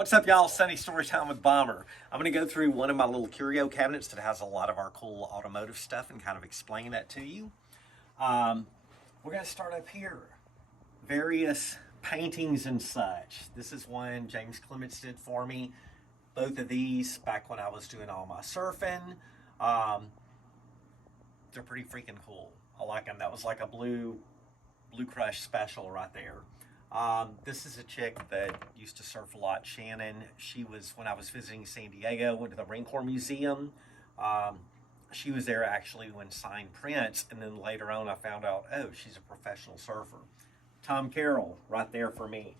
What's up, y'all? Sunny Story Time with Bomber. I'm going to go through one of my little curio cabinets that has a lot of our cool automotive stuff and kind of explain that to you. We're going to start up here. Various paintings and such. This is one James Clements did for me. Both of these back when I was doing all my surfing. They're pretty freaking cool. I like them. That was like a Blue Crush special right there. This is a chick that used to surf a lot, Shannon. She was, when I was visiting San Diego, went to the Marine Corps Museum. She was there actually when signed prints, and then later on I found out, oh, she's a professional surfer. Tom Carroll, right there for me.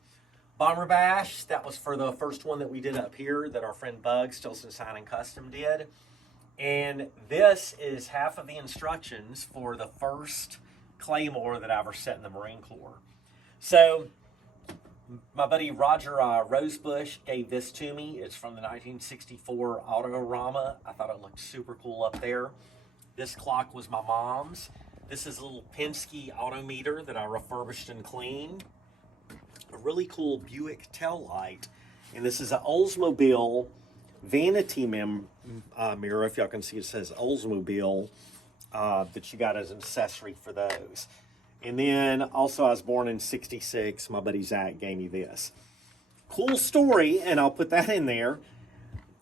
Bomber Bash, that was for the first one that we did up here that our friend Bug, Stilson Sign and Custom did. And this is half of the instructions for the first Claymore that I ever set in the Marine Corps. So, my buddy Roger Rosebush gave this to me. It's from the 1964 Autorama. I thought it looked super cool up there. This clock was my mom's. This is a little Penske Autometer that I refurbished and cleaned. A really cool Buick tail light. And this is an Oldsmobile vanity mirror. If y'all can see, it says Oldsmobile that you got as an accessory for those. And then also I was born in 66. My buddy Zach gave me this. Cool story, and I'll put that in there.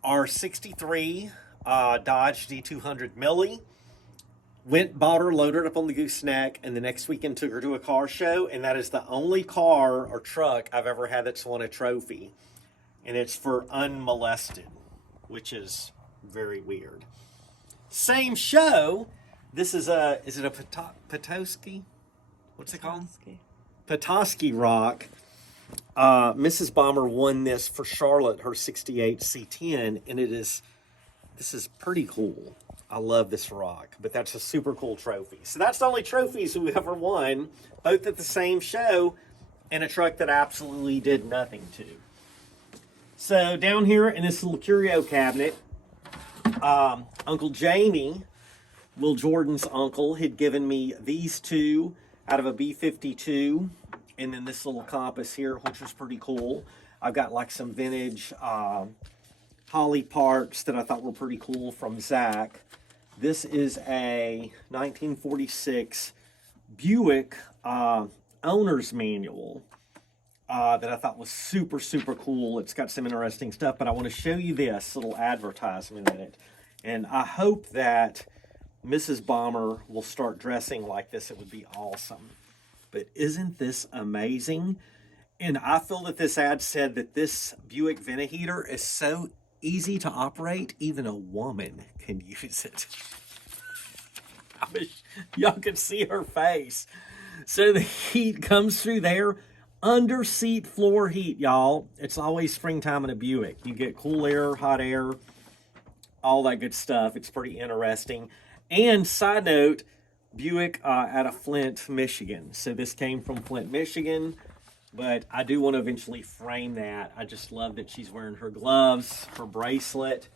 Our 63 Dodge D200 Millie. Bought her, loaded her up on the gooseneck, and the next weekend took her to a car show, and that is the only car or truck I've ever had that's won a trophy. And it's for unmolested, which is very weird. Same show. This is is it a Petoskey? What's it called? Petoskey Rock. Mrs. Bomber won this for Charlotte, her 68 C10, and this is pretty cool. I love this rock, but that's a super cool trophy. So that's the only trophies we ever won, both at the same show, and a truck that I absolutely did nothing to. So down here in this little curio cabinet, Uncle Jamie, Will Jordan's uncle, had given me these two out of a B-52, and then this little compass here, which was pretty cool. I've got like some vintage Holly parts that I thought were pretty cool from Zach. This is a 1946 Buick owner's manual that I thought was super, super cool. It's got some interesting stuff, but I want to show you this little advertisement in it. And I hope that Mrs. Bomber will start dressing like this. It would be awesome. But isn't this amazing? And I feel that this ad said that this Buick Ventaheater is so easy to operate, even a woman can use it. I wish y'all could see her face. So the heat comes through there. Under seat floor heat, y'all. It's always springtime in a Buick. You get cool air, hot air, all that good stuff. It's pretty interesting. And side note, Buick out of Flint, Michigan. So this came from Flint, Michigan, but I do want to eventually frame that. I just love that she's wearing her gloves, her bracelet,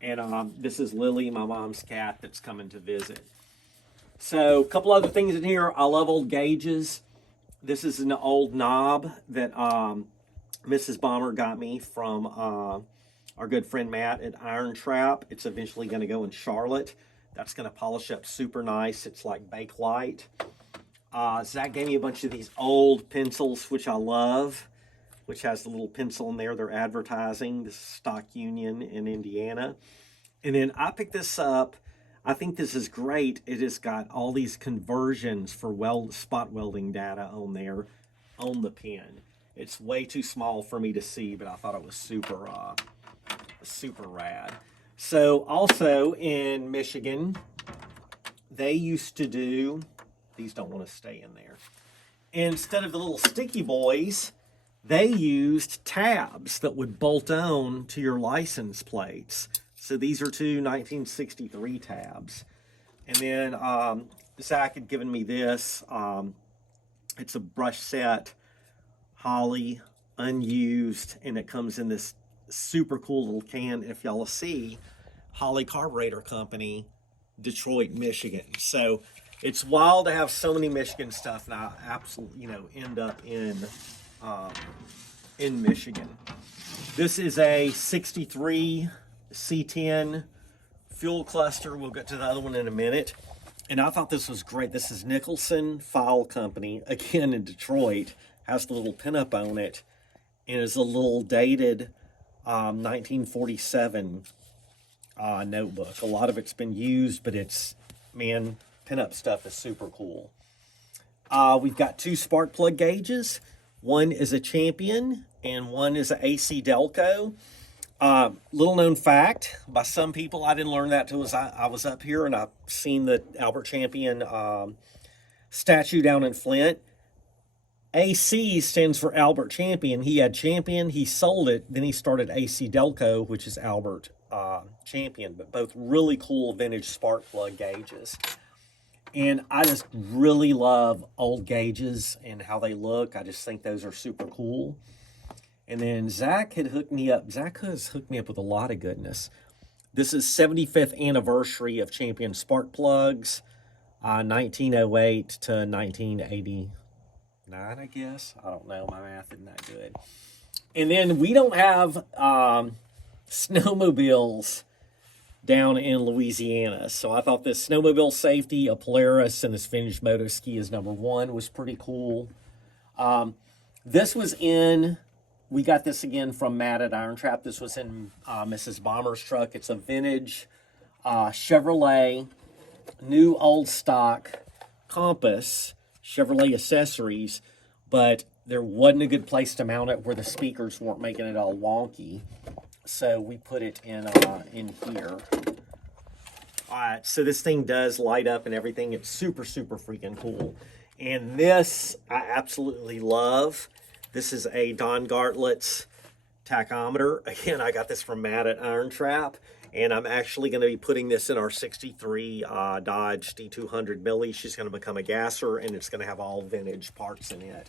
and this is Lily, my mom's cat that's coming to visit. So a couple other things in here. I love old gauges. This is an old knob that Mrs. Bomber got me from our good friend Matt at Iron Trap. It's eventually going to go in Charlotte. That's going to polish up super nice. It's like Bakelite. Zach gave me a bunch of these old pencils, which I love, which has the little pencil in there. They're advertising. This is Stock Union in Indiana. And then I picked this up. I think this is great. It has got all these conversions for spot welding data on there on the pen. It's way too small for me to see, but I thought it was super, super rad. So also in Michigan, they used to do, these don't want to stay in there. Instead of the little sticky boys, they used tabs that would bolt on to your license plates. So these are two 1963 tabs. And then Zach had given me this. It's a brush set, Holly, unused, and it comes in this super cool little can. If y'all see, Holly Carburetor Company, Detroit, Michigan. So it's wild to have so many Michigan stuff, and I absolutely, end up in Michigan. This is a 63 C10 fuel cluster. We'll get to the other one in a minute. And I thought this was great. This is Nicholson File Company, again in Detroit. Has the little pinup on it, and is a little dated 1947 notebook. A lot of it's been used, but it's, man, pinup stuff is super cool. We've got two spark plug gauges. One is a Champion, and one is an AC Delco. Little known fact, by some people, I didn't learn that till I was up here and I've seen the Albert Champion statue down in Flint. AC stands for Albert Champion. He had Champion, he sold it, then he started AC Delco, which is Albert Champion. But both really cool vintage spark plug gauges. And I just really love old gauges and how they look. I just think those are super cool. And then Zach had hooked me up. Zach has hooked me up with a lot of goodness. This is 75th anniversary of Champion spark plugs, 1908 to 1989, I guess. I don't know. My math isn't that good. And then we don't have snowmobiles down in Louisiana. So I thought this snowmobile safety, a Polaris, and this vintage moto ski is #1 was pretty cool. This was in... We got this again from Matt at Iron Trap. This was in Mrs. Bomber's truck. It's a vintage Chevrolet, new old stock Compass, Chevrolet accessories, but there wasn't a good place to mount it where the speakers weren't making it all wonky. So we put it in here. All right, so this thing does light up and everything. It's super, super freaking cool. And this I absolutely love. This is a Don Gartlett's tachometer. Again, I got this from Matt at Iron Trap, and I'm actually going to be putting this in our 63 Dodge D200 Millie. She's going to become a gasser, and it's going to have all vintage parts in it.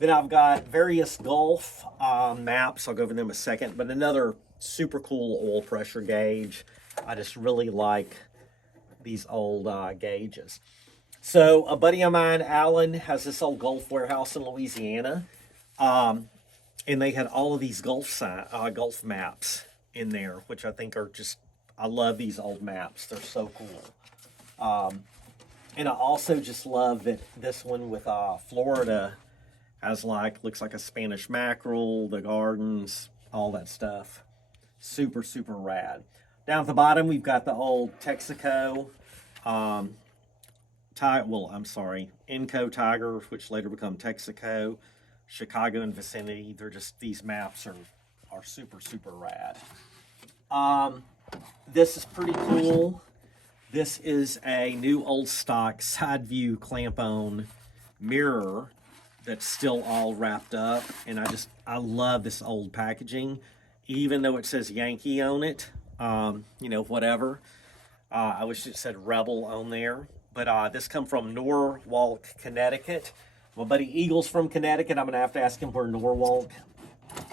Then I've got various Gulf maps. I'll go over them in a second, but another super cool oil pressure gauge. I just really like these old gauges. So a buddy of mine, Alan, has this old Gulf warehouse in Louisiana. And they had all of these Gulf maps in there, which I think are just, I love these old maps. They're so cool. And I also just love that this one with Florida has looks like a Spanish mackerel, the gardens, all that stuff. Super, super rad. Down at the bottom, we've got the old Texaco, Enco Tiger, which later become Texaco. Chicago and vicinity. They're just, these maps are super, super rad. This is pretty cool. This is a new old stock side view clamp on mirror that's still all wrapped up. And I love this old packaging, even though it says Yankee on it, whatever. I wish it said Rebel on there, but this come from Norwalk, Connecticut. My buddy Eagle's from Connecticut. I'm going to have to ask him where Norwalk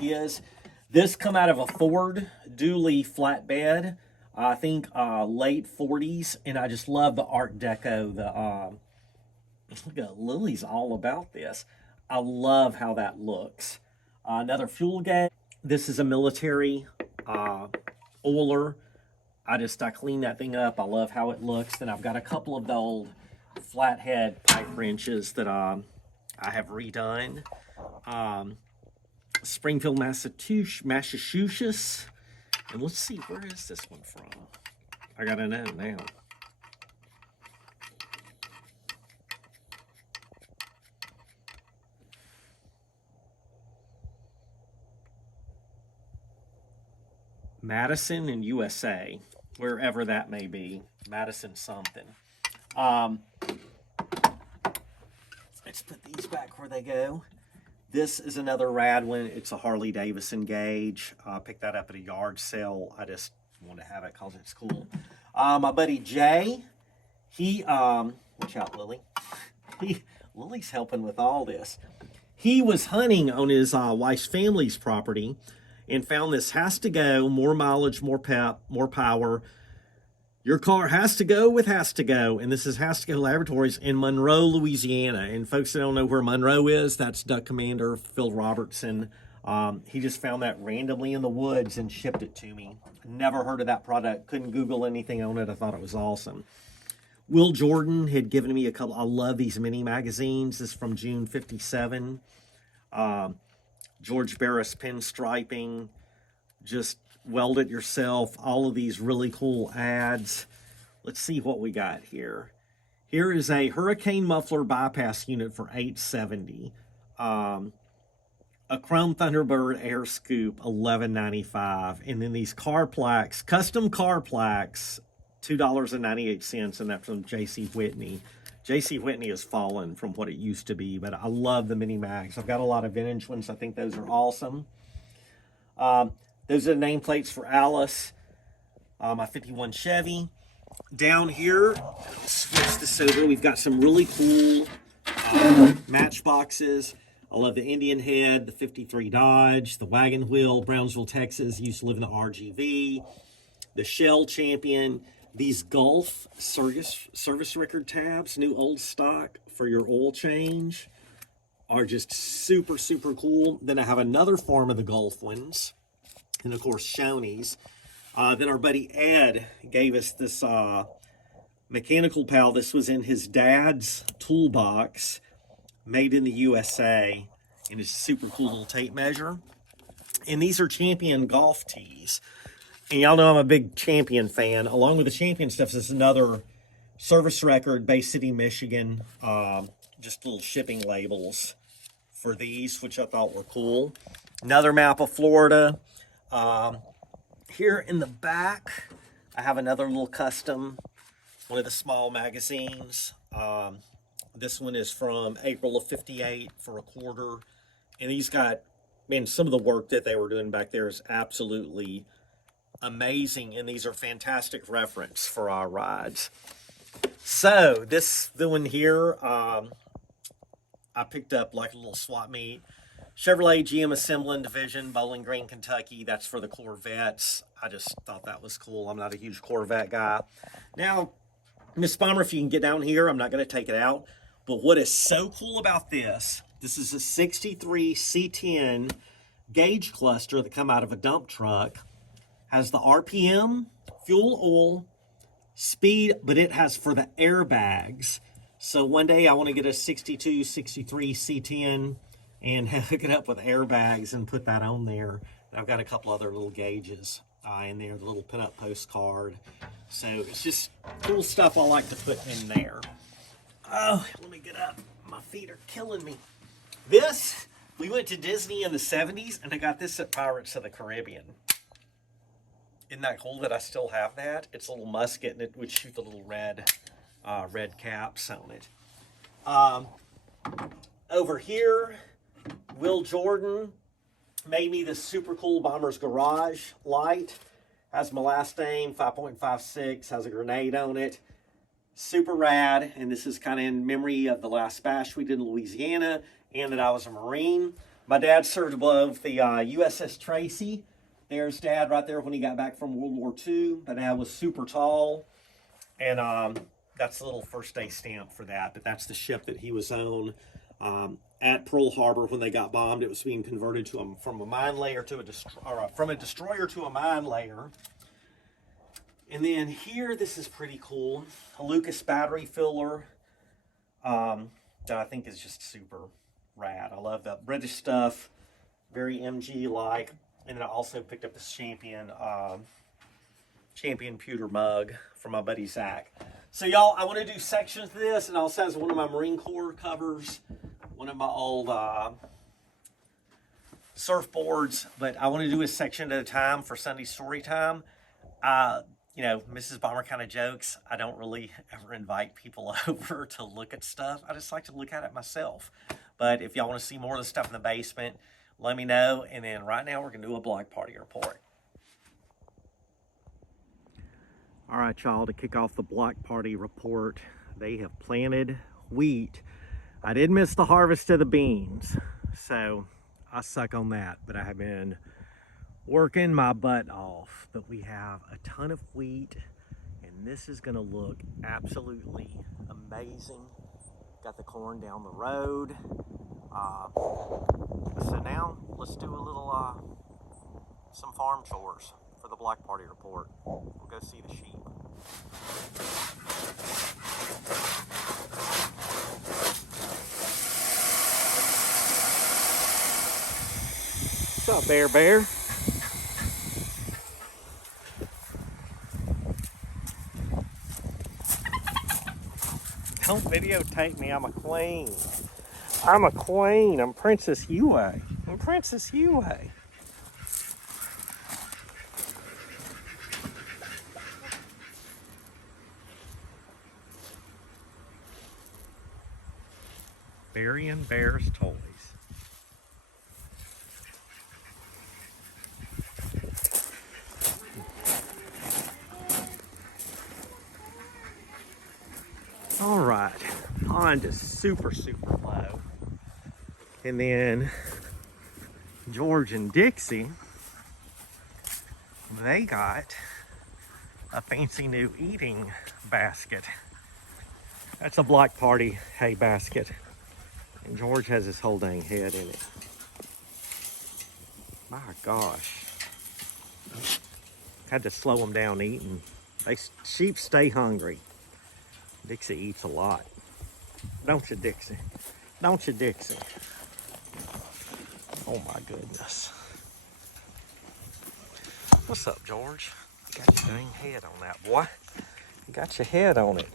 is. This come out of a Ford dually flatbed, I think late 40s, and I just love the Art Deco. Look at Lily's all about this. I love how that looks. Another fuel gauge. This is a military oiler. I clean that thing up. I love how it looks. Then I've got a couple of the old flathead pipe wrenches that I have redone. Springfield, Massachusetts. And let's see, where is this one from? I gotta know now. Madison in USA, wherever that may be. Madison something. Let's put these back where they go. This is another rad one. It's a Harley Davidson gauge. I picked that up at a yard sale. I just want to have it because it's cool. My buddy Jay, he, watch out, Lily. Lily's helping with all this. He was hunting on his wife's family's property and found this Has to Go, more mileage, more pep, more power. Your car has to go with Has to Go. And this is Has to Go Laboratories in Monroe, Louisiana. And folks that don't know where Monroe is, that's Duck Commander Phil Robertson He just found that randomly in the woods and shipped it to me. Never heard of that product. Couldn't Google anything on it. I thought it was awesome. Will Jordan had given me a couple. I love these mini magazines. This is from June 57. George Barris pinstriping. Just weld it yourself. All of these really cool ads. Let's see what we got here. Here is a Hurricane Muffler bypass unit for $870. A Chrome Thunderbird Air Scoop, $11.95. And then these car plaques, custom car plaques, $2.98, and that's from J.C. Whitney. J.C. Whitney has fallen from what it used to be, but I love the mini mags. I've got a lot of vintage ones. I think those are awesome. Those are the nameplates for Alice, my 51 Chevy. Down here, switch this over. We've got some really cool matchboxes. I love the Indian Head, the 53 Dodge, the Wagon Wheel, Brownsville, Texas. Used to live in the RGV. The Shell Champion. These Gulf service record tabs, new old stock for your oil change, are just super, super cool. Then I have another form of the Gulf ones. And of course, Shoney's. Then our buddy Ed gave us this Mechanical Pal. This was in his dad's toolbox, made in the USA, and it's a super cool little tape measure. And these are Champion golf tees. And y'all know I'm a big Champion fan. Along with the Champion stuff, this is another service record, Bay City, Michigan. Just little shipping labels for these, which I thought were cool. Another map of Florida. Here in the back, I have another little custom, one of the small magazines. This one is from April of '58 for $25. And these got, man, some of the work that they were doing back there is absolutely amazing. And these are fantastic reference for our rides. So the one here, I picked up like a little swap meet. Chevrolet GM Assembling Division, Bowling Green, Kentucky. That's for the Corvettes. I just thought that was cool. I'm not a huge Corvette guy. Now, Miss Bomber, if you can get down here, I'm not going to take it out. But what is so cool about this is a 63 C10 gauge cluster that come out of a dump truck. Has the RPM, fuel, oil, speed, but it has for the airbags. So one day I want to get a 62, 63 C10 and hook it up with airbags and put that on there. And I've got a couple other little gauges in there, the little pinup postcard. So it's just cool stuff I like to put in there. Oh, let me get up. My feet are killing me. This, we went to Disney in the 70s, and I got this at Pirates of the Caribbean. Isn't that cool that I still have that? It's a little musket, and it would shoot the little red caps on it. Over here, Will Jordan made me this super cool Bomber's Garage light. Has my last name, 5.56, has a grenade on it. Super rad, and this is kind of in memory of the last bash we did in Louisiana, and that I was a Marine. My dad served above the USS Tracy. There's Dad right there when he got back from World War II. My dad was super tall, and that's a little first day stamp for that, but that's the ship that he was on. At Pearl Harbor when they got bombed, it was being converted to from a mine layer to from a destroyer to a mine layer. And then here, this is pretty cool. A Lucas battery filler that I think is just super rad. I love the British stuff, very MG-like. And then I also picked up this Champion pewter mug from my buddy Zach. So y'all, I want to do sections of this. It also has one of my Marine Corps covers, one of my old surfboards, but I want to do a section at a time for Sunday story time. You know, Mrs. Bomber kind of jokes, I don't really ever invite people over to look at stuff. I just like to look at it myself. But if y'all want to see more of the stuff in the basement, let me know. And then right now we're going to do a block party report. All right, y'all, to kick off the block party report, they have planted wheat. I did miss the harvest of the beans, so I suck on that, but I have been working my butt off. But we have a ton of wheat, and this is gonna look absolutely amazing. Got the corn down the road. So now let's do a little some farm chores for the Black Party report. We'll go see the sheep. What's up, Bear? Don't videotape me, I'm a queen. I'm a queen, I'm Princess Yue. I'm Princess Yue. Barry and Bear's Toys. All right, pond is super low. And then George and Dixie, they got a fancy new eating basket. That's a Black Party hay basket. And George has his whole dang head in it. My gosh. Had to slow them down eating. Sheep stay hungry. Dixie eats a lot. Don't you, Dixie? Don't you, Dixie? Oh my goodness. What's up, George? You got your dang head on that, boy. You got your head on it.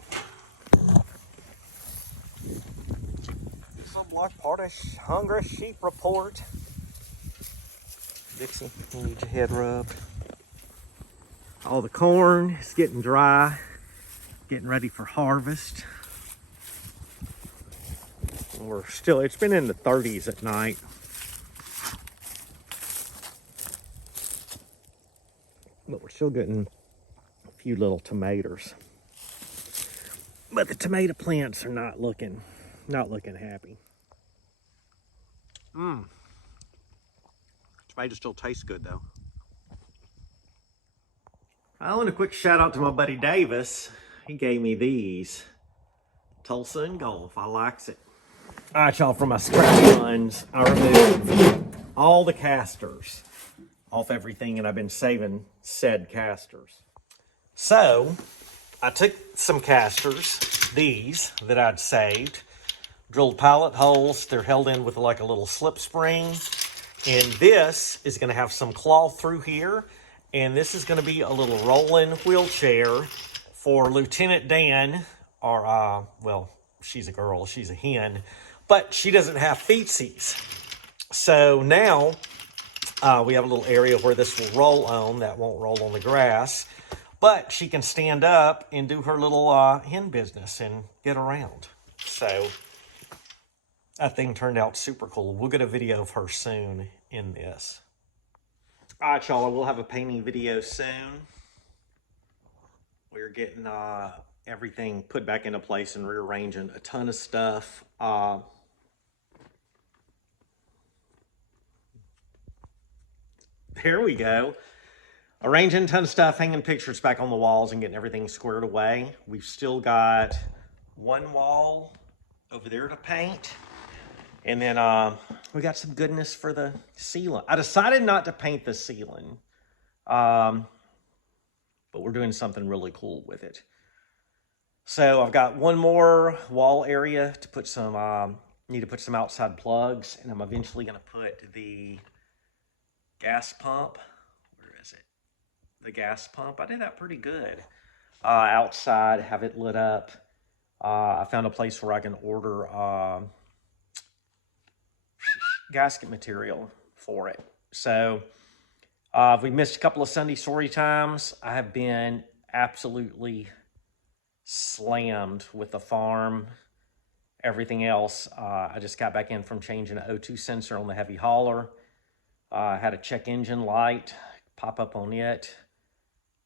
Some Black Party hungry sheep report. Dixie, you need your head rubbed. All the corn is getting dry, getting ready for harvest. We're still, it's been in the 30s at night. But we're still getting a few little tomatoes. But the tomato plants are not looking happy. Tomato still tastes good though. I want a quick shout out to my buddy Davis. He gave me these. Tulsa and Gulf. I likes it. All right, y'all, from my scrap funds, I removed all the casters off everything, and I've been saving said casters. So I took some casters, these that I'd saved, drilled pilot holes. They're held in with like a little slip spring. And this is going to have some cloth through here. And this is going to be a little rolling wheelchair for Lieutenant Dan, or, well, she's a girl, she's a hen, but she doesn't have feetsies. So now we have a little area where this will roll on, that won't roll on the grass, but she can stand up and do her little hen business and get around. So that thing turned out super cool. We'll get a video of her soon in this. All right, y'all, we'll have a painting video soon. We're getting everything put back into place and rearranging a ton of stuff. There we go. Arranging a ton of stuff, hanging pictures back on the walls and getting everything squared away. We've still got one wall over there to paint. And then we got some goodness for the ceiling. I decided not to paint the ceiling, but we're doing something really cool with it. So I've got one more wall area to put some, need to put some outside plugs, and I'm eventually going to put the gas pump. Where is it? The gas pump. I did that pretty good. Outside, have it lit up. I found a place where I can order gasket material for it. So we missed a couple of Sunday story times. I have been absolutely slammed with the farm, everything else. I just got back in from changing an O2 sensor on the heavy hauler. I had a check engine light pop up on it,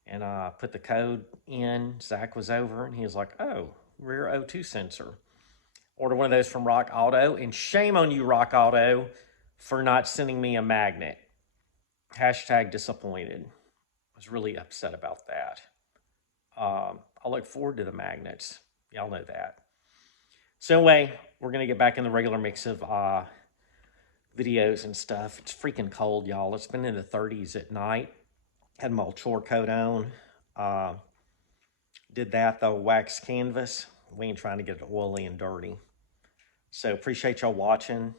and put the code in. Zach was over and he was like, oh, rear O2 sensor. Order one of those from Rock Auto, and shame on you, Rock Auto, for not sending me a magnet. Hashtag disappointed. I was really upset about that. I look forward to the magnets. Y'all know that. So anyway, we're going to get back in the regular mix of videos and stuff. It's freaking cold, y'all. It's been in the 30s at night. Had my chore coat on. Did that, though, wax canvas. We ain't trying to get it oily and dirty. So appreciate y'all watching.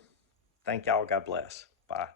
Thank y'all. God bless. Bye.